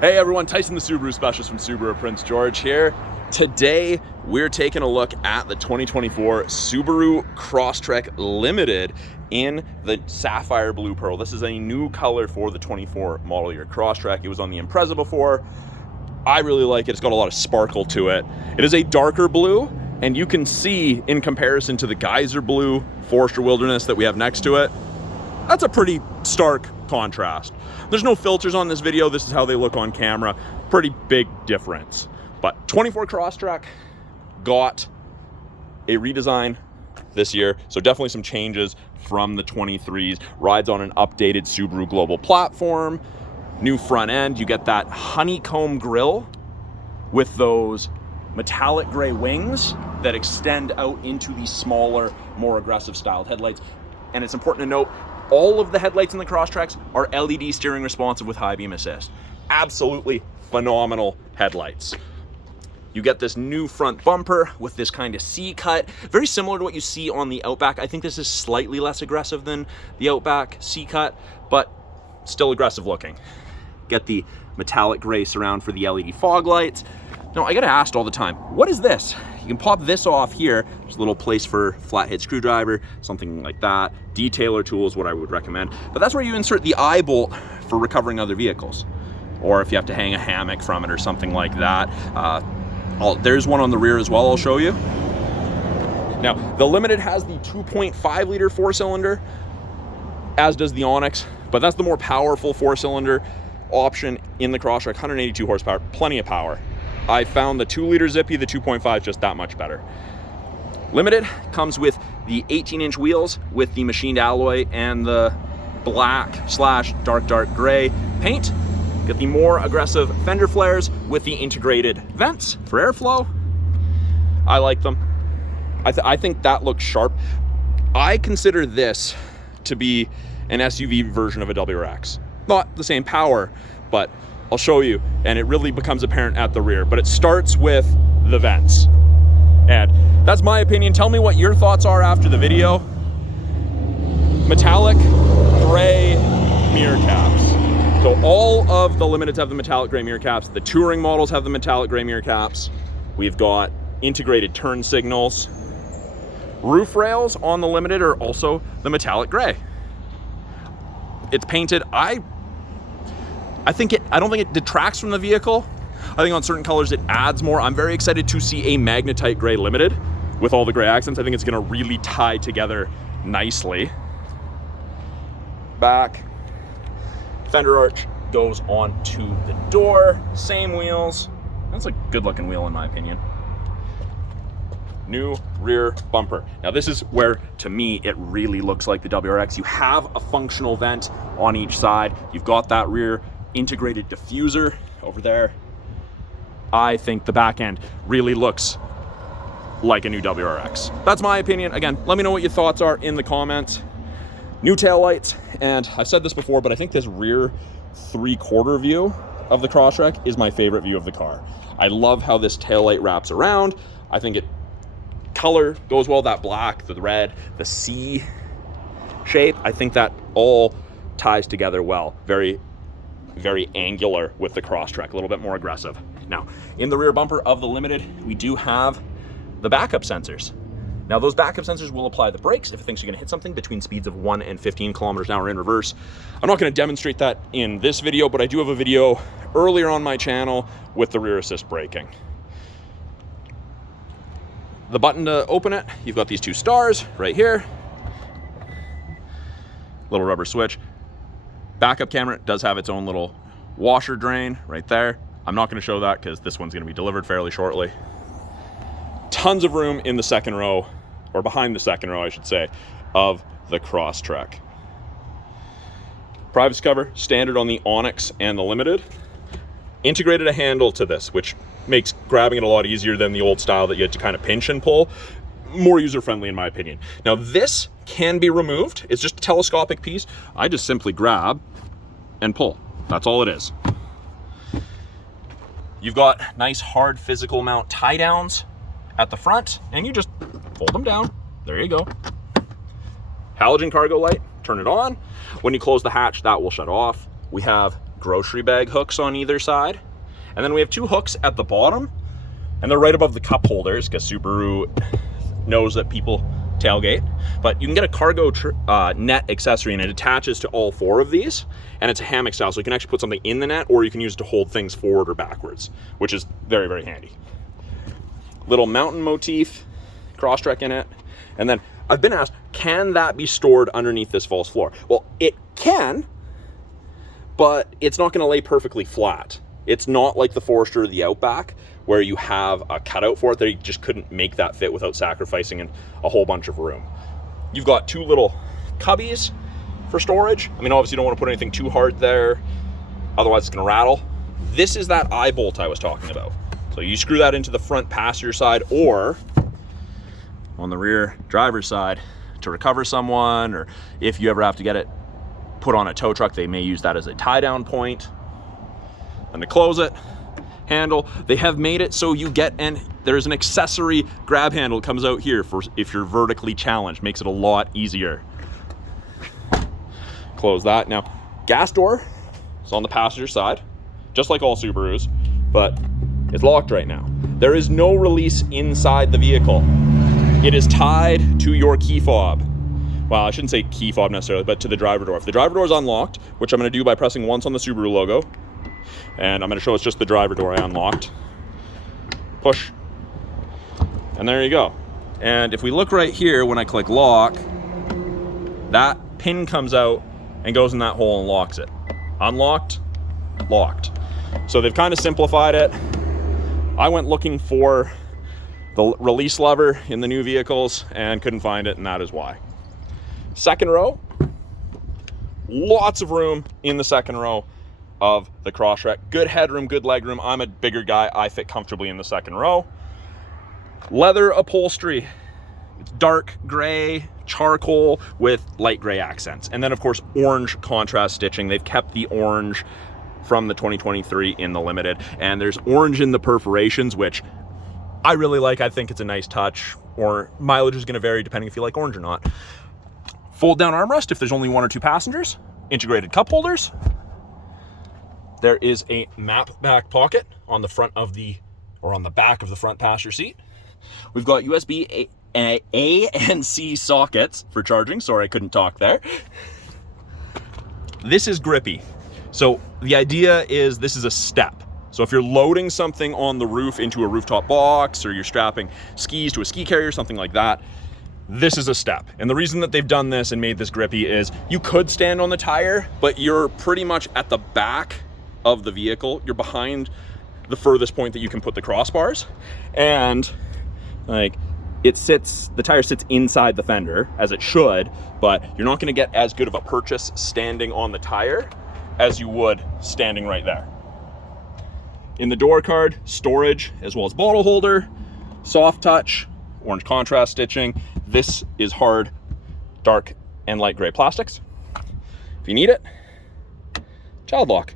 Hey everyone, Tyson the Subaru specialist from Subaru Prince George here. Today we're taking a look at the 2024 Subaru Crosstrek Limited in the Sapphire Blue Pearl. This is a new color for the 24 model year Crosstrek. It was on the Impreza before. I really like it. It's got a lot of sparkle to it. It is a darker blue, and you can see in comparison to the Geyser Blue Forester Wilderness that we have next to it, that's a pretty stark contrast. There's no filters on this video. This is how they look on camera. Pretty big difference. But 24 Crosstrek got a redesign this year, so definitely some changes from the 23s. Rides on an updated Subaru global platform, new front end. You get that honeycomb grille with those metallic gray wings that extend out into these smaller, more aggressive styled headlights. And it's important to note, all of the headlights in the Crosstreks are LED steering responsive with high beam assist. Absolutely phenomenal headlights. You get this new front bumper with this kind of C-cut, very similar to what you see on the Outback. I think this is slightly less aggressive than the Outback C-cut, but still aggressive looking. Get the metallic gray surround for the LED fog lights. Now, I get asked all the time, what is this? You can pop this off here. There's a little place for flathead screwdriver, something like that. Detailer tool is what I would recommend. But that's where you insert the eye bolt for recovering other vehicles. Or if you have to hang a hammock from it or something like that. There's one on the rear as well, I'll show you. Now, the Limited has the 2.5 liter four-cylinder, as does the Onyx, but that's the more powerful four-cylinder option in the Crosstrek. 182 horsepower, plenty of power. I found the 2 liter Zippy, the 2.5 is just that much better. Limited comes with the 18-inch wheels with the machined alloy and the black/dark gray paint. Get the more aggressive fender flares with the integrated vents for airflow. I like them. I think that looks sharp. I consider this to be an SUV version of a WRX. Not the same power, but I'll show you, and it really becomes apparent at the rear. But it starts with the vents. And that's my opinion. Tell me what your thoughts are after the video. Metallic gray mirror caps. So all of the Limiteds have the metallic gray mirror caps. The Touring models have the metallic gray mirror caps. We've got integrated turn signals. Roof rails on the Limited are also the metallic gray. It's painted. I don't think it detracts from the vehicle. I think on certain colors it adds more. I'm very excited to see a magnetite gray Limited with all the gray accents. I think it's gonna really tie together nicely. Back. Fender arch goes onto the door. Same wheels. That's a good looking wheel in my opinion. New rear bumper. Now this is where, to me, it really looks like the WRX. You have a functional vent on each side. You've got that rear integrated diffuser over there. I think the back end really looks like a new WRX. That's my opinion. Again, let me know what your thoughts are in the comments. New taillights, and I've said this before, but I think this rear 3/4 view of the Crosstrek is my favorite view of the car. I love how this taillight wraps around. I think color goes well, that black, the red, the C shape. I think that all ties together well. Very, very angular with the Crosstrek, a little bit more aggressive. Now, in the rear bumper of the Limited, we do have the backup sensors. Now, those backup sensors will apply the brakes if it thinks you're gonna hit something between speeds of 1 and 15 kilometers an hour in reverse. I'm not gonna demonstrate that in this video, but I do have a video earlier on my channel with the rear assist braking. The button to open it, you've got these 2 stars right here. Little rubber switch. Backup camera does have its own little washer drain right there. I'm not gonna show that because this one's gonna be delivered fairly shortly. Tons of room in the second row, or behind the second row, I should say, of the Crosstrek. Privacy cover, standard on the Onyx and the Limited. Integrated a handle to this, which makes grabbing it a lot easier than the old style that you had to kind of pinch and pull. More user-friendly in my opinion. Now this can be removed. It's just a telescopic piece. I just simply grab and pull. That's all it is. You've got nice hard physical mount tie downs at the front, and you just fold them down. There you go. Halogen cargo light, turn it on. When you close the hatch, that will shut off. We have grocery bag hooks on either side. And then we have 2 hooks at the bottom, and they're right above the cup holders because Subaru knows that people tailgate. But you can get a cargo net accessory, and it attaches to all 4 of these, and it's a hammock style, so you can actually put something in the net, or you can use it to hold things forward or backwards, which is very, very handy. Little mountain motif, Crosstrek in it. And then I've been asked, can that be stored underneath this false floor? Well, it can, but it's not going to lay perfectly flat. It's not like the Forester or the Outback, where you have a cutout for it. They just couldn't make that fit without sacrificing a whole bunch of room. You've got 2 little cubbies for storage. I mean, obviously you don't want to put anything too hard there, otherwise it's going to rattle. This is that eye bolt I was talking about. So you screw that into the front passenger side or on the rear driver's side to recover someone, or if you ever have to get it put on a tow truck, they may use that as a tie down point. And to close it, handle, they have made it so you get, and there's an accessory grab handle that comes out here for if you're vertically challenged. Makes it a lot easier. Close that. Now, gas door is on the passenger side, just like all Subarus, but it's locked right now. There is no release inside the vehicle. It is tied to your key fob. Well, I shouldn't say key fob necessarily, but to the driver door. If the driver door is unlocked, which I'm going to do by pressing once on the Subaru logo, and I'm going to show it's just the driver door I unlocked. Push. And there you go. And if we look right here, when I click lock, that pin comes out and goes in that hole and locks it. Unlocked, locked. So they've kind of simplified it. I went looking for the release lever in the new vehicles and couldn't find it, and that is why. Second row, lots of room in the second row of the Crosstrek. Good headroom, good legroom. I'm a bigger guy. I fit comfortably in the second row. Leather upholstery. It's dark gray, charcoal with light gray accents. And then of course, orange contrast stitching. They've kept the orange from the 2023 in the Limited. And there's orange in the perforations, which I really like. I think it's a nice touch. Or mileage is going to vary depending if you like orange or not. Fold down armrest if there's only 1 or 2 passengers. Integrated cup holders. There is a map back pocket on the front of the, or on the back of the front passenger seat. We've got USB A and C sockets for charging. Sorry, I couldn't talk there. This is grippy. So the idea is this is a step. So if you're loading something on the roof into a rooftop box, or you're strapping skis to a ski carrier, something like that, this is a step. And the reason that they've done this and made this grippy is you could stand on the tire, but you're pretty much at the back of the vehicle. You're behind the furthest point that you can put the crossbars, and like the tire sits inside the fender as it should, but you're not going to get as good of a purchase standing on the tire as you would standing right there. In the door card, storage as well as bottle holder, soft touch, orange contrast stitching. This is hard, dark, and light gray plastics. If you need it, child lock.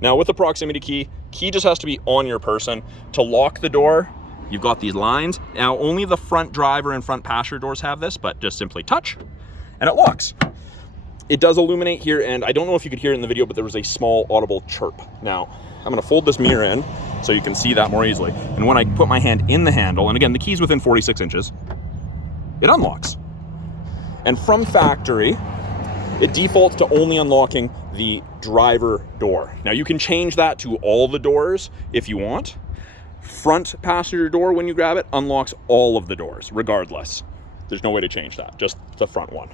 Now with the proximity key just has to be on your person. To lock the door, you've got these lines. Now only the front driver and front passenger doors have this, but just simply touch and it locks. It does illuminate here, and I don't know if you could hear it in the video, but there was a small audible chirp. Now I'm gonna fold this mirror in so you can see that more easily. And when I put my hand in the handle, and again, the key's within 46 inches, it unlocks. And from factory, it defaults to only unlocking the driver door. Now you can change that to all the doors if you want. Front passenger door, when you grab it, unlocks all of the doors, regardless. There's no way to change that, just the front one.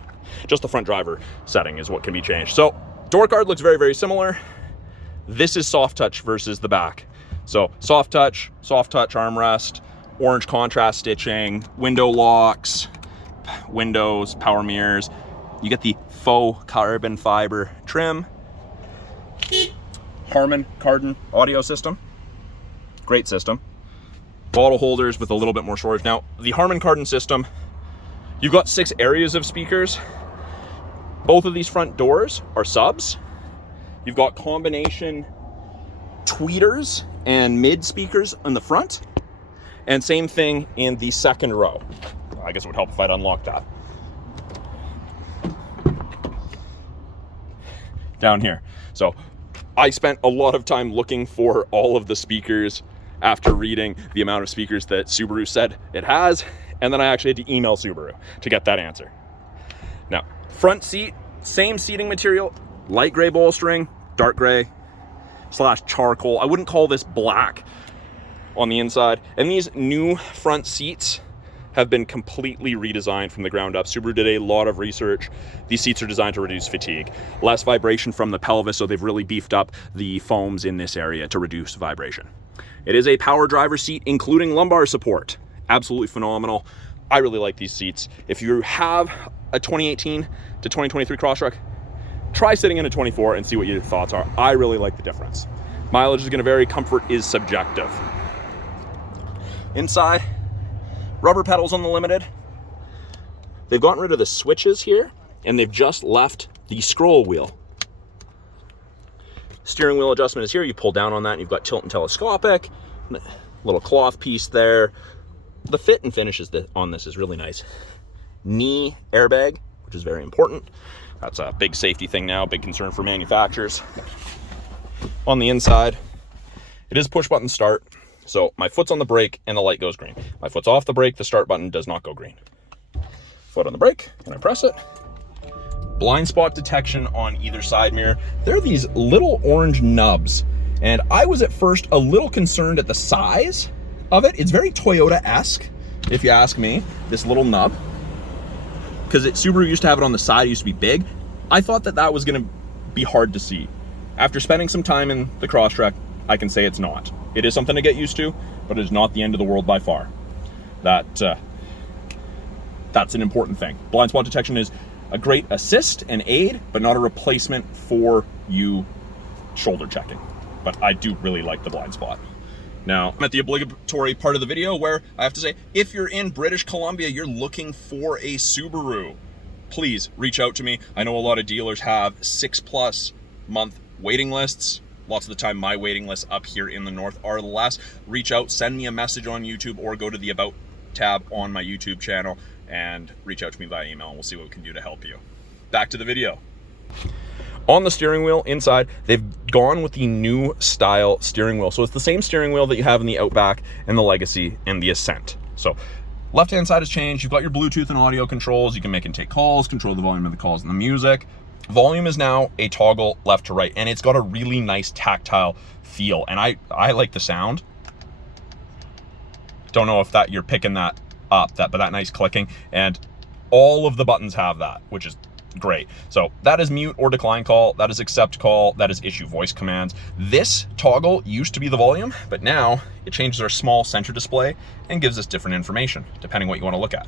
Just the front driver setting is what can be changed. So door card looks very, very similar. This is soft touch versus the back. So soft touch armrest, orange contrast stitching, window locks, windows, power mirrors. You get the faux carbon fiber trim. Harman Kardon audio system. Great system. Bottle holders with a little bit more storage. Now, the Harman Kardon system, you've got 6 areas of speakers. Both of these front doors are subs. You've got combination tweeters and mid speakers on the front. And same thing in the second row. I guess it would help if I'd unlocked that. down here. So I spent a lot of time looking for all of the speakers after reading the amount of speakers that Subaru said it has, and then I actually had to email Subaru to get that answer. Now, front seat, same seating material, light gray bolstering, dark gray / charcoal. I wouldn't call this black on the inside. And these new front seats have been completely redesigned from the ground up. Subaru did a lot of research. These seats are designed to reduce fatigue, less vibration from the pelvis, so they've really beefed up the foams in this area to reduce vibration. It is a power driver seat, including lumbar support. Absolutely phenomenal. I really like these seats. If you have a 2018 to 2023 Crosstrek, try sitting in a 24 and see what your thoughts are. I really like the difference. Mileage is going to vary. Comfort is subjective. Inside, rubber pedals on the Limited. They've gotten rid of the switches here, and they've just left the scroll wheel. Steering wheel adjustment is here. You pull down on that and you've got tilt and telescopic. Little cloth piece there. The fit and finish on this is really nice. Knee airbag, which is very important. That's a big safety thing now, big concern for manufacturers. On the inside, it is push button start. So my foot's on the brake and the light goes green. My foot's off the brake, the start button does not go green. Foot on the brake, and I press it. Blind spot detection on either side mirror. There are these little orange nubs, and I was at first a little concerned at the size of it. It's very Toyota-esque, if you ask me, this little nub. Because Subaru used to have it on the side, it used to be big. I thought that was gonna be hard to see. After spending some time in the Crosstrek, I can say it's not. It is something to get used to, but it is not the end of the world by far. That's an important thing. Blind spot detection is a great assist and aid, but not a replacement for you shoulder checking. But I do really like the blind spot. Now, I'm at the obligatory part of the video where I have to say, if you're in British Columbia, you're looking for a Subaru, please reach out to me. I know a lot of dealers have 6+ month waiting lists. Lots of the time, my waiting lists up here in the north are less. Reach out, send me a message on YouTube, or go to the About tab on my YouTube channel and reach out to me via email, and we'll see what we can do to help you. Back to the video. On the steering wheel inside, they've gone with the new style steering wheel. So it's the same steering wheel that you have in the Outback and the Legacy and the Ascent. So left-hand side has changed. You've got your Bluetooth and audio controls. You can make and take calls, control the volume of the calls and the music. Volume is now a toggle left to right, and it's got a really nice tactile feel. And I like the sound. Don't know if you're picking that up, but that nice clicking, and all of the buttons have that, which is great. So that is mute or decline call, that is accept call, that is issue voice commands. This toggle used to be the volume, but now it changes our small center display and gives us different information depending what you want to look at.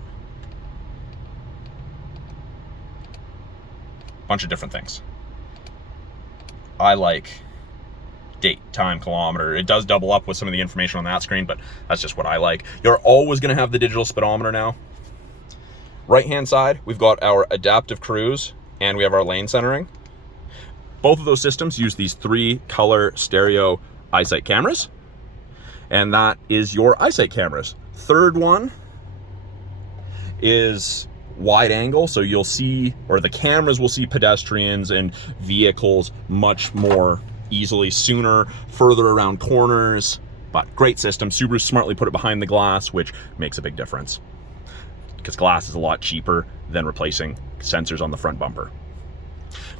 Bunch of different things. I like date, time, kilometer. It does double up with some of the information on that screen, but that's just what I like. You're always going to have the digital speedometer now. Right hand side, we've got our adaptive cruise and we have our lane centering. Both of those systems use these 3-color stereo EyeSight cameras, and that is your EyeSight cameras. Third one is wide angle, so you'll see, or the cameras will see pedestrians and vehicles much more easily, sooner, further around corners. But great system. Subaru smartly put it behind the glass, which makes a big difference because glass is a lot cheaper than replacing sensors on the front bumper.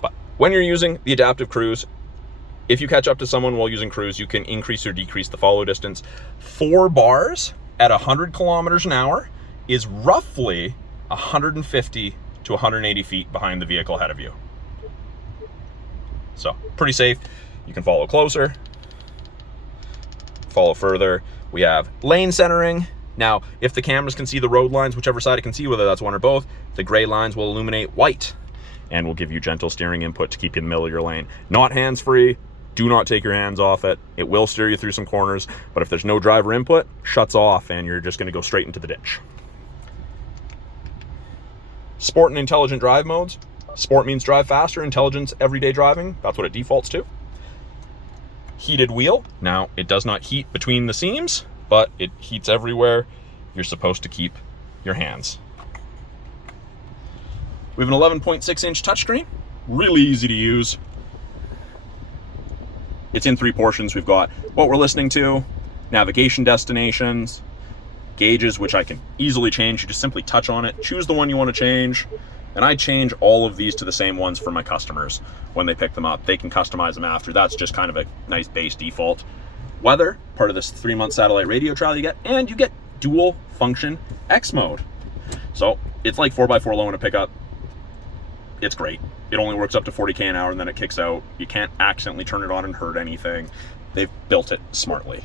But when you're using the adaptive cruise, if you catch up to someone while using cruise, you can increase or decrease the follow distance. 4 bars at 100 kilometers an hour is roughly 150 to 180 feet behind the vehicle ahead of you. So pretty safe. You can follow closer, follow further. We have lane centering. Now, if the cameras can see the road lines, whichever side it can see, whether that's one or both, the gray lines will illuminate white and will give you gentle steering input to keep you in the middle of your lane. Not hands-free. Do not take your hands off it. It will steer you through some corners, but if there's no driver input, shuts off and you're just going to go straight into the ditch. Sport and intelligent drive modes. Sport means drive faster, intelligence, everyday driving. That's what it defaults to. Heated wheel. Now, it does not heat between the seams, but it heats everywhere you're supposed to keep your hands. We have an 11.6-inch touchscreen. Really easy to use. It's in 3 portions. We've got what we're listening to, navigation destinations, gauges, which I can easily change. You just simply touch on it, choose the one you want to change, and I change all of these to the same ones for my customers when they pick them up. They can customize them after. That's just kind of a nice base default. Weather, part of this 3-month satellite radio trial you get, and you get dual function X mode. So it's like 4x4 low in a pickup. It's great. It only works up to 40k an hour and then it kicks out. You can't accidentally turn it on and hurt anything. They've built it smartly.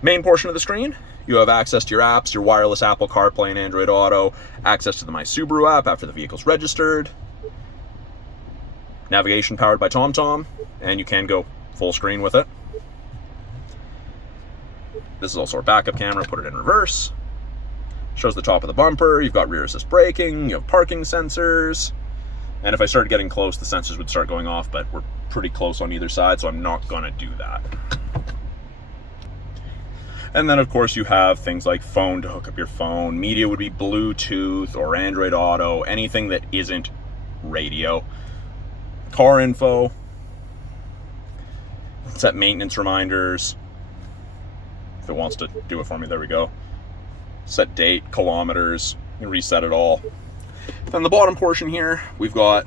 Main portion of the screen, you have access to your apps, your wireless Apple CarPlay and Android Auto, access to the My Subaru app after the vehicle's registered, navigation powered by TomTom, and you can go full screen with it. This is also our backup camera, put it in reverse. Shows the top of the bumper, you've got rear assist braking, you have parking sensors, and if I started getting close, the sensors would start going off, but we're pretty close on either side, so I'm not gonna do that. And then of course you have things like phone to hook up your phone, media would be Bluetooth or Android Auto, anything that isn't radio. Car info, set maintenance reminders, if it wants to do it for me, there we go. Set date, kilometers, you can reset it all. Then the bottom portion here, we've got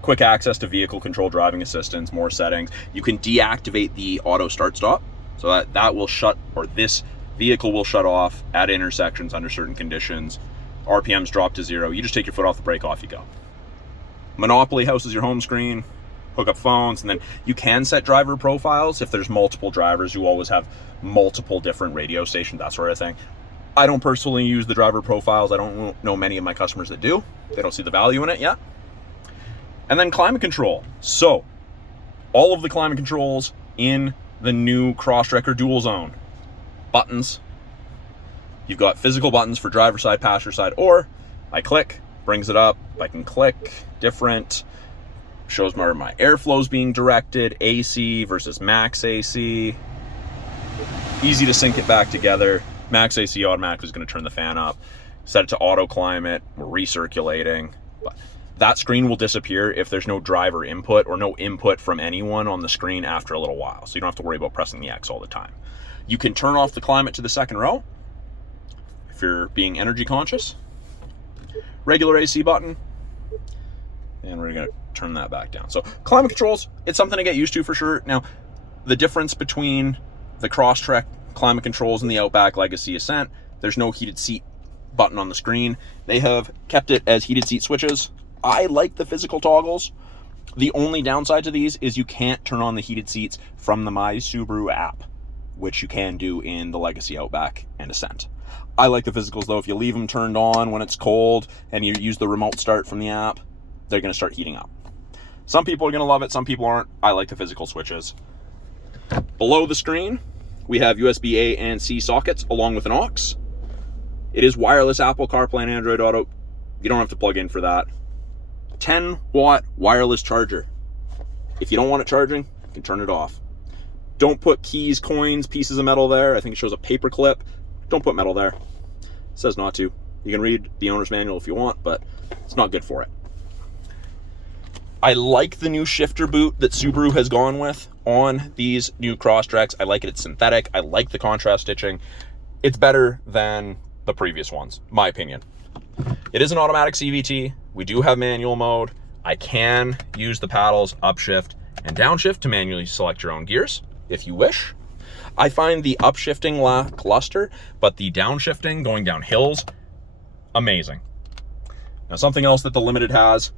quick access to vehicle control, driving assistance, more settings. You can deactivate the auto start stop, so that will shut, or this vehicle will shut off at intersections under certain conditions. RPMs drop to 0. You just take your foot off the brake, off you go. Monopoly House is your home screen. Hook up phones, and then you can set driver profiles. If there's multiple drivers, you always have multiple different radio stations, that sort of thing. I don't personally use the driver profiles. I don't know many of my customers that do. They don't see the value in it yet. And then climate control. So all of the climate controls in the new Crosstrek or dual zone. Buttons. You've got physical buttons for driver side, passenger side, or I click, brings it up. I can click different, shows where my airflow's being directed, AC versus max AC. Easy to sync it back together. Max AC automatically is going to turn the fan up. Set it to auto climate. We're recirculating. But that screen will disappear if there's no driver input or no input from anyone on the screen after a little while. So you don't have to worry about pressing the X all the time. You can turn off the climate to the second row if you're being energy conscious. Regular AC button. And we're going to turn that back down. So climate controls, it's something to get used to for sure. Now, the difference between the Crosstrek climate controls and the Outback Legacy Ascent, there's no heated seat button on the screen. They have kept it as heated seat switches. I like the physical toggles. The only downside to these is you can't turn on the heated seats from the My Subaru app, which you can do in the Legacy, Outback, and Ascent. I like the physicals though. If you leave them turned on when it's cold and you use the remote start from the app, they're going to start heating up. Some people are going to love it, some people aren't. I like the physical switches. Below the screen, we have USB A and C sockets along with an aux. It is wireless Apple CarPlay and Android Auto. You don't have to plug in for that. 10-watt wireless charger. If you don't want it charging, you can turn it off. Don't put keys, coins, pieces of metal there. I think it shows a paper clip. Don't put metal there. It says not to. You can read the owner's manual if you want, but it's not good for it. I like the new shifter boot that Subaru has gone with on these new Crosstreks. I like it. It's synthetic. I like the contrast stitching. It's better than the previous ones, my opinion. It is an automatic CVT. We do have manual mode. I can use the paddles upshift and downshift to manually select your own gears if you wish. I find the upshifting lackluster, but the downshifting going down hills, amazing. Now, something else that the Limited has,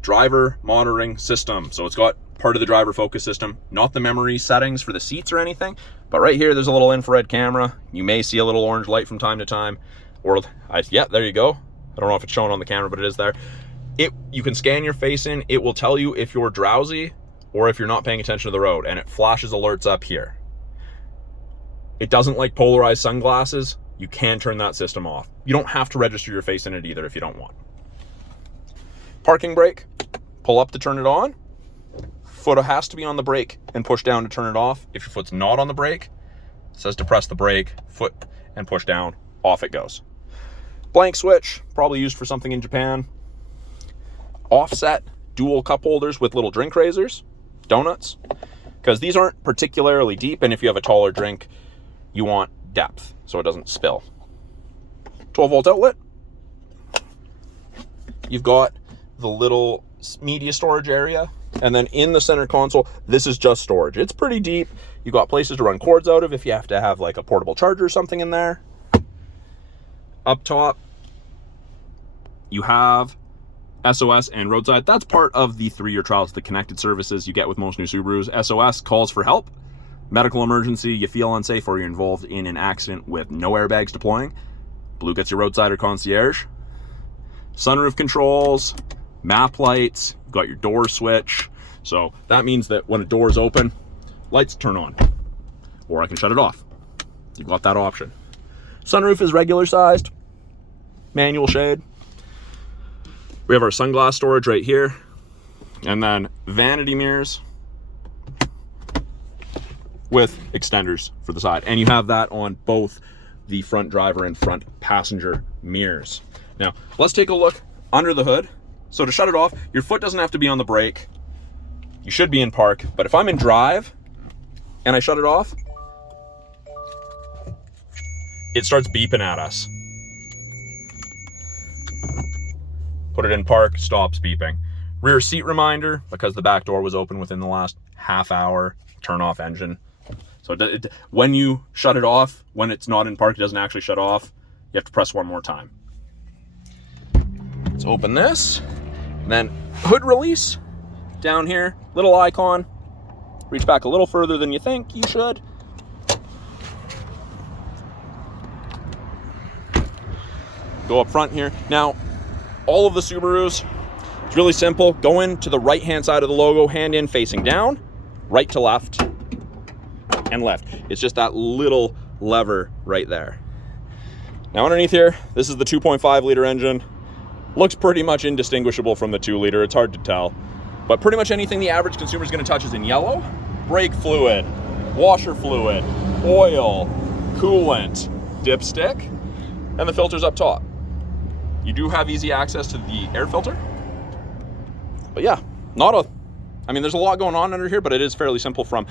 driver monitoring system. So it's got part of the driver focus system, not the memory settings for the seats or anything, but right here there's a little infrared camera. You may see a little orange light from time to time, or yeah, there you go. I don't know if it's showing on the camera, but it is there. You can scan your face in. It will tell you if you're drowsy or if you're not paying attention to the road, and it flashes alerts up here. It doesn't like polarized sunglasses. You can turn that system off. You don't have to register your face in it either if you don't want. Parking brake, pull up to turn it on. Foot has to be on the brake and push down to turn it off. If your foot's not on the brake, it says to press the brake, foot, and push down, off it goes. Blank switch, probably used for something in Japan. Offset dual cup holders with little drink raisers. donuts, because these aren't particularly deep, and if you have a taller drink, you want depth so it doesn't spill. 12-volt outlet. You've got the little media storage area, and then in the center console, this is just storage. It's pretty deep. You've got places to run cords out of if you have to have like a portable charger or something in there. Up top, you have SOS and roadside. That's part of the 3-year trials, the connected services you get with most new Subarus. SOS calls for help, medical emergency, you feel unsafe, or you're involved in an accident with no airbags deploying. Blue gets your roadside or concierge. Sunroof controls, map lights, you've got your door switch. So that means that when a door is open, lights turn on, or I can shut it off. You've got that option. Sunroof is regular sized, manual shade. We have our sunglass storage right here, and then vanity mirrors with extenders for the side. And you have that on both the front driver and front passenger mirrors. Now, let's take a look under the hood. So to shut it off, your foot doesn't have to be on the brake. You should be in park, but if I'm in drive and I shut it off, it starts beeping at us. Put it in park, stops beeping. Rear seat reminder, because the back door was open within the last half hour, turn off engine. So when you shut it off, when it's not in park, it doesn't actually shut off. You have to press one more time. Let's open this. And then hood release down here, little icon. Reach back a little further than you think you should. Go up front here. Now, all of the Subarus, it's really simple. Go in to the right-hand side of the logo, hand in facing down, right to left, and left. It's just that little lever right there. Now underneath here, this is the 2.5 liter engine. Looks pretty much indistinguishable from the 2 liter. It's hard to tell. But pretty much anything the average consumer is going to touch is in yellow. Brake fluid, washer fluid, oil, coolant, dipstick, and the filter's up top. You do have easy access to the air filter. But yeah, I mean, there's a lot going on under here, but it is fairly simple from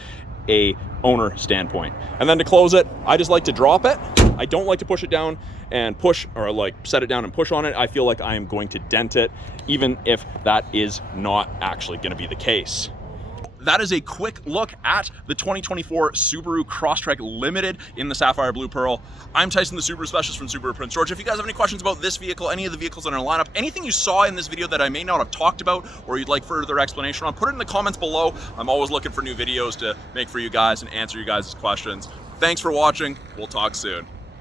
a owner standpoint. And then to close it, I just like to drop it. I don't like to push it down and push, or like set it down and push on it. I feel like I am going to dent it, even if that is not actually going to be the case. That is a quick look at the 2024 Subaru Crosstrek Limited in the Sapphire Blue Pearl. I'm Tyson, the Subaru specialist from Subaru Prince George. If you guys have any questions about this vehicle, any of the vehicles in our lineup, anything you saw in this video that I may not have talked about or you'd like further explanation on, put it in the comments below. I'm always looking for new videos to make for you guys and answer you guys' questions. Thanks for watching. We'll talk soon.